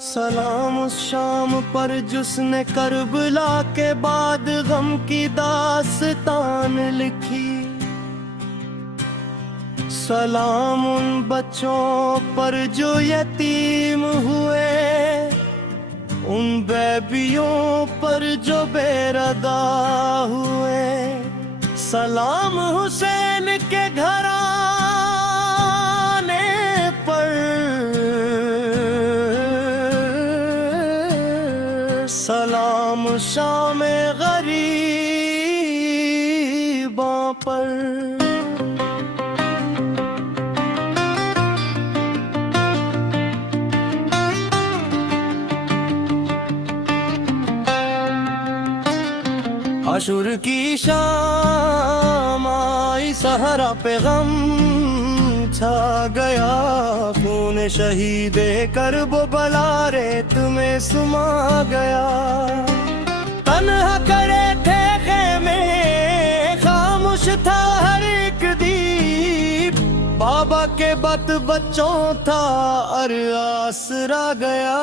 सलाम उस शाम पर जिसने करबला के बाद गम की दास्तान लिखी। सलाम उन बच्चों पर जो यतीम हुए, उन बेबियों पर जो बेरदा हुए। सलाम हुसैन के घराने पर, सलाम शाम गरीबों पर। आशुर की शाम आई, सहरा पे गम छा गया। खून शहीदे करबो बला रेत में सुमा गया। तन्हा करे थे खेमे, खामोश था हर एक दीप। बाबा के बत बच्चों था और आसरा गया।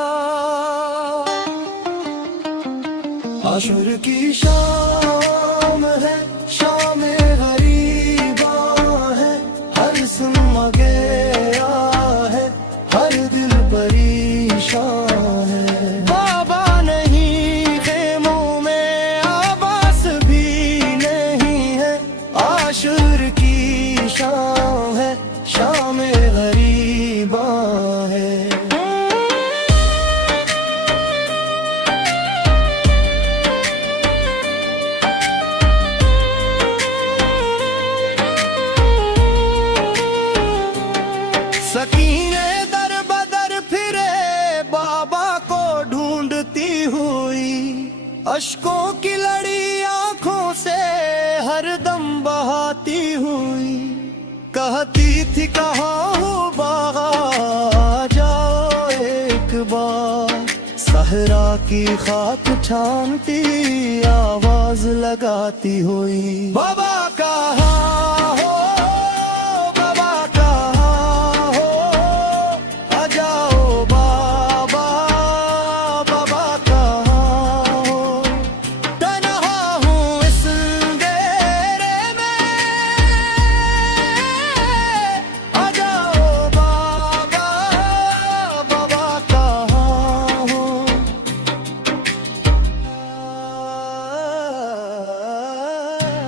आशुर की शाम है, शाम गरीबा है। हर सुन गया है, हर दिल परेशान है। बाबा नहीं खेमों में, आवास भी नहीं है। आशुर की शाम है, शाम गरीबा है। सकीने दर बदर फिरे, बाबा को ढूंढती हुई। अश्कों की लड़ी आंखों से हरदम बहाती हुई। कहती थी कहाँ हो बाबा, जाओ एक बार। सहरा की खाक छानती आवाज लगाती हुई। बाबा कहाँ हो,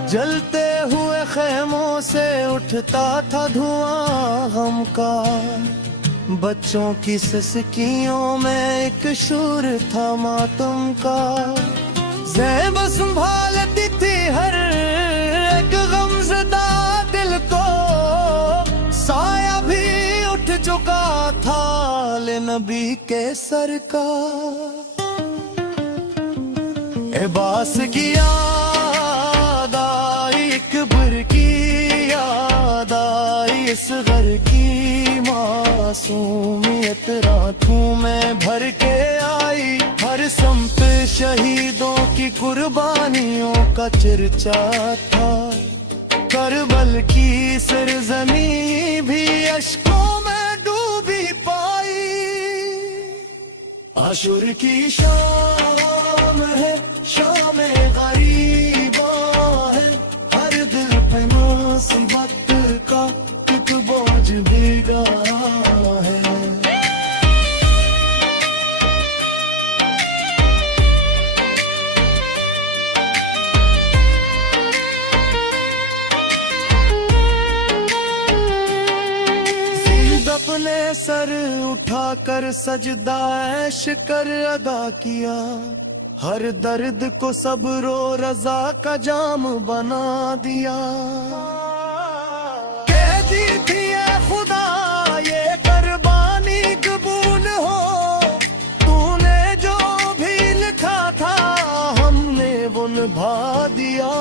जलते हुए खेमों से उठता था धुआं गम का। बच्चों की सिसकियों में एक शूर था मातम का। ज़ेब संभालती थी हर एक गमज़दा दिल को। साया भी उठ चुका था ले नबी के सर का। एबास की याद आई, कब्र की याद आई। इस घर की मासूमियत रातों में भर के आई। हर संप शहीदों की कुर्बानियों का चर्चा था। करबल की सरजमी भी अश्कों में डूबी पाई। आशुर की शाम है, शाम गरीबा है। हर दिल पे मुसीबत का एक बोझ भीगा है। अपने सर उठाकर सजदा ऐश कर अदा किया। हर दर्द को सब्रो रजा का जाम बना दिया। कह दी थी ए खुदा ये कुर्बानी कबूल हो। तूने जो भी लिखा था हमने वो निभा दिया।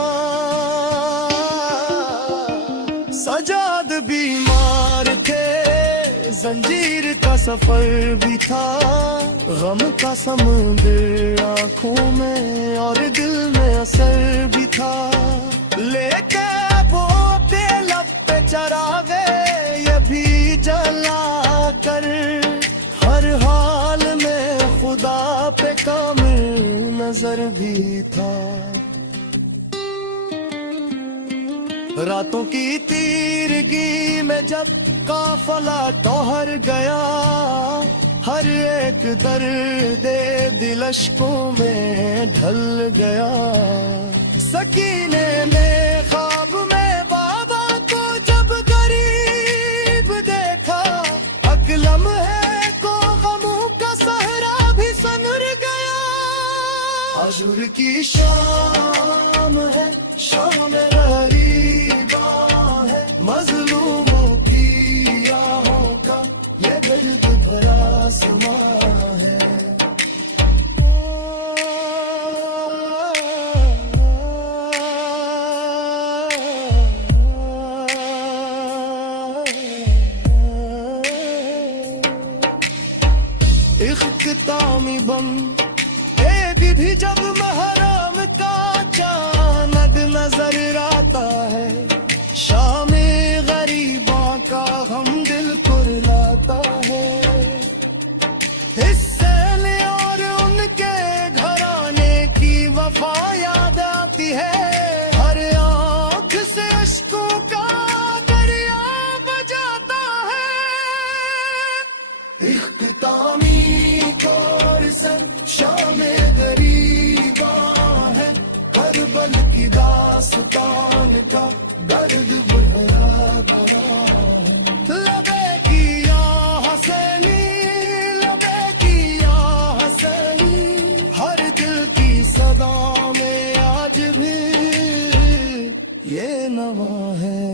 सजाद बीमार थे, जंजीर का सफर भी था। गम का समुद्र आंखों में और दिल में असर भी था। लेके वो अपने लब पे चरागे ये भी जला कर। हर हाल में पे कामिल नजर भी था। रातों की तीरगी में जब काफला टोहर गया, हर एक दर्द दिल अश्कों में ढल गया। सकीने ने ख्वाब में बाबा को जब गरीब देखा, अगलम है को गमों का सहरा भी संवर गया। आजुर की शाम है, शाम गरीबा है, मजलूमों की आहों का ये दर्द भरा समा है। इख्तितामी बम एक भी जब महरम का चांद नजर आता है, शामे गरीबा का हम दिल कुरलाता है। हिस्से ले और उनके घराने की वफा याद आती है, हर आंख से अश्कों का दरिया बजाता है। इख्तितामी शामे गरीबा है, करबल की दास्तान का दर्द भरा गया है। लबे की या हसैनी, लबे की या हसैनी, हर दिल की सदा में आज भी ये नवा है।